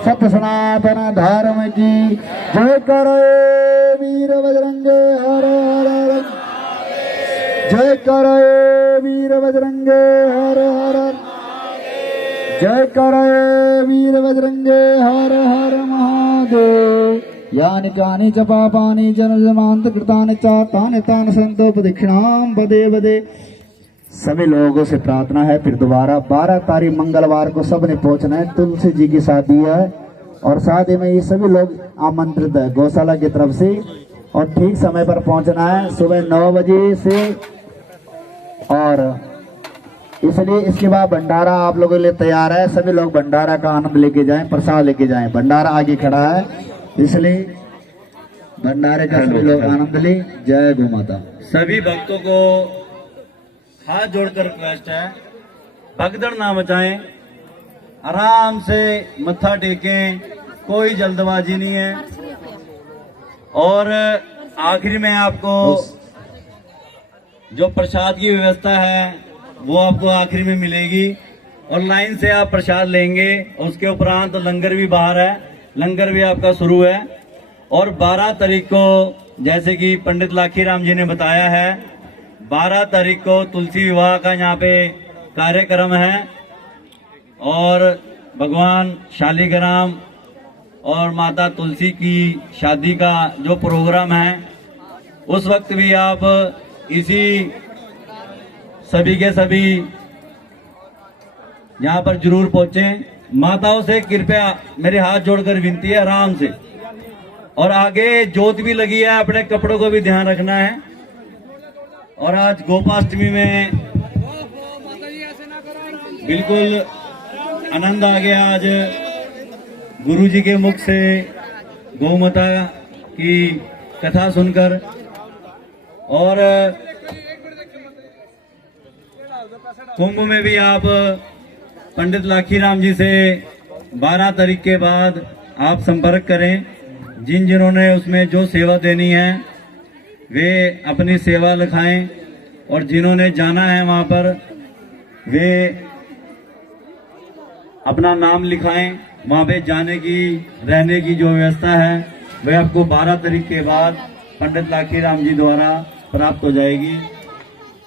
सत्य सनातन धर्म की जय करो वीर बजरंगे हर हर जय करो वीर बजरंगे हर हर जय करो वीर बजरंगे हर हर महादेव। यानि कानि च पापानि जनजमान्त कृतानि च तानि तानि संतोपदक्षिणां पदे पदे। सभी लोगों से प्रार्थना है, फिर दोबारा 12 तारीख मंगलवार को सबने पहुंचना है। तुलसी जी की शादी है और शादी में ये सभी लोग आमंत्रित है गौशाला की तरफ से, और ठीक समय पर पहुंचना है सुबह 9 बजे से। और इसलिए इसके बाद भंडारा आप लोगों के लिए तैयार है, सभी लोग भंडारा का आनंद लेके जाएं, प्रसाद लेके जाएं। भंडारा आगे खड़ा है, इसलिए भंडारे का सभी लोग आनंद ले। जय गौ माता। सभी भक्तों को हाथ जोड़कर रिक्वेस्ट है, भगदड़ ना मचाएं, आराम से मत्था टेकें, कोई जल्दबाजी नहीं है। और आखिर में आपको जो प्रसाद की व्यवस्था है वो आपको आखिर में मिलेगी, और लाइन से आप प्रसाद लेंगे। उसके उपरांत लंगर भी बाहर है, लंगर भी आपका शुरू है। और 12 तारीख को जैसे कि पंडित लाखीराम जी ने बताया है, 12 तारीख को तुलसी विवाह का यहाँ पे कार्यक्रम है, और भगवान शालिग्राम और माता तुलसी की शादी का जो प्रोग्राम है, उस वक्त भी आप इसी सभी के सभी यहाँ पर जरूर पहुंचे। माताओं से कृपया मेरे हाथ जोड़कर विनती है, आराम से। और आगे जोत भी लगी है, अपने कपड़ों को भी ध्यान रखना है। और आज गोपाष्टमी में बिल्कुल आनंद आ गया आज गुरु जी के मुख से गौ माता की कथा सुनकर। और कुंभ में भी आप पंडित लाखीराम जी से 12 तारीख के बाद आप संपर्क करें। जिन्होंने उसमें जो सेवा देनी है वे अपनी सेवा लिखाएं, और जिन्होंने जाना है वहां पर वे अपना नाम लिखाएं। वहां पे जाने की रहने की जो व्यवस्था है वह आपको 12 तारीख के बाद पंडित लाखीराम जी द्वारा प्राप्त हो जाएगी।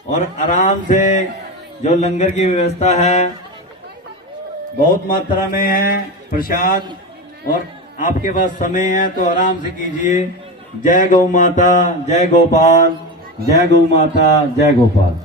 और आराम से जो लंगर की व्यवस्था है बहुत मात्रा में है प्रसाद, और आपके पास समय है तो आराम से कीजिए। जय गौ माता, जय गोपाल, जय गौ माता, जय गोपाल।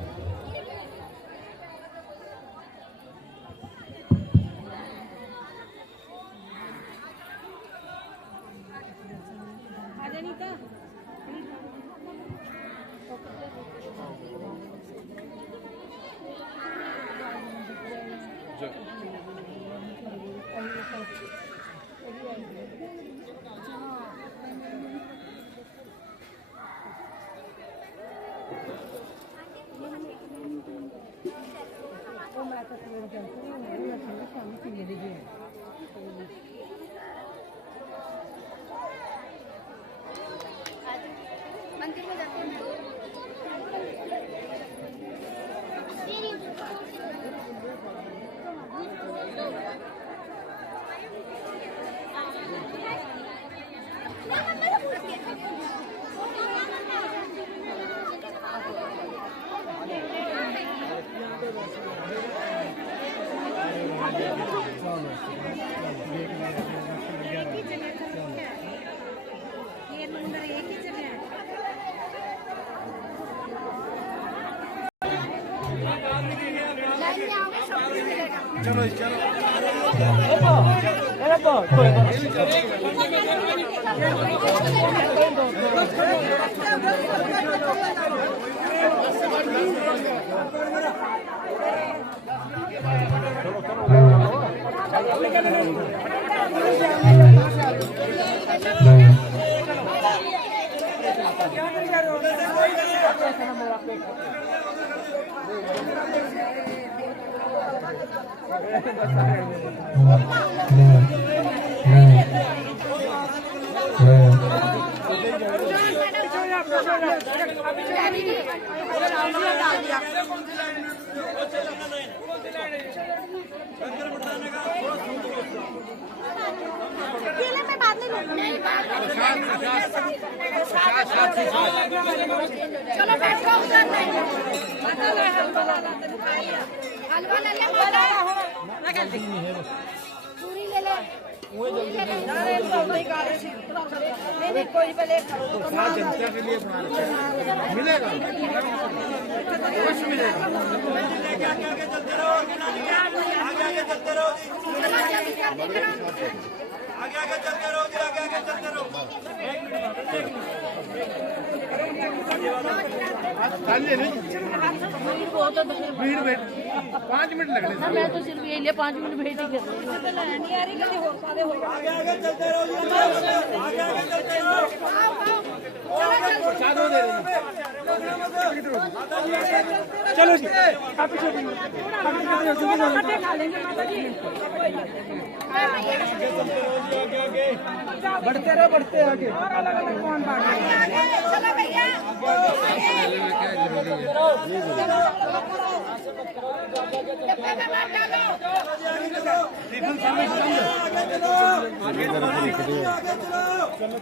मंदिर में जाते हैं। चलो चलो अकेले में बात नहीं चलो बैठो उधर नहीं हलवा ले ले पूरी ले ले नहीं कोई पहले जनता के लिए बना रखे हैं। मिलेगा कुछ मिलेगा। भीड़ बैठ 5 मिनट लगने से। मैं तो सिर्फ यही 5 मिनट भेज ही चलो जी बढ़ते रहो बढ़ते आगे। चलो भैया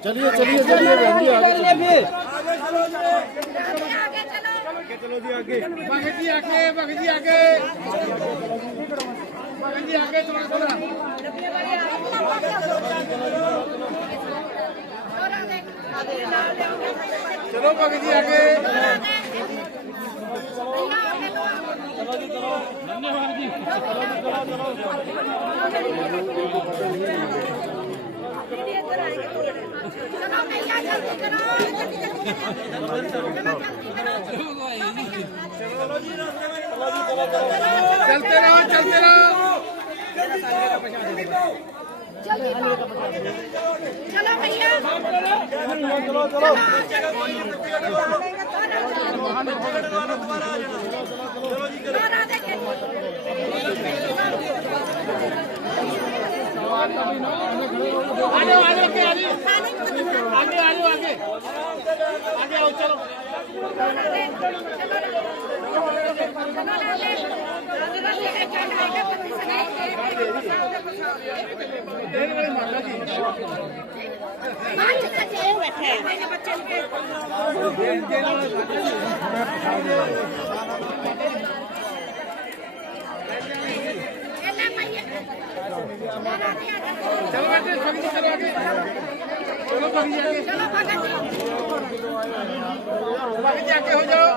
चलिए चलिए चलिए चलो जी आगे। भगत जी आगे भगत जी आगे भगत जी आगे थोड़ा थोड़ा। चलो भगत जी आगे। धन्यवाद जी। चलते रहो चलते रहो। चलो भैया आगे आगे आगे आगे आगे आगे आओ चलो। चलो बेटे चलो आगे चलो बाकी आगे हो जाओ।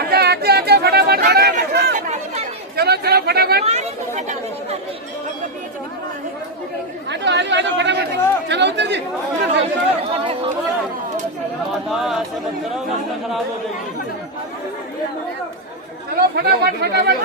आगे आगे आगे फटाफट चलो चलो फटाफट आ जाओ फटाफट चलो उतर जी। चलो फटाफट फटाफट।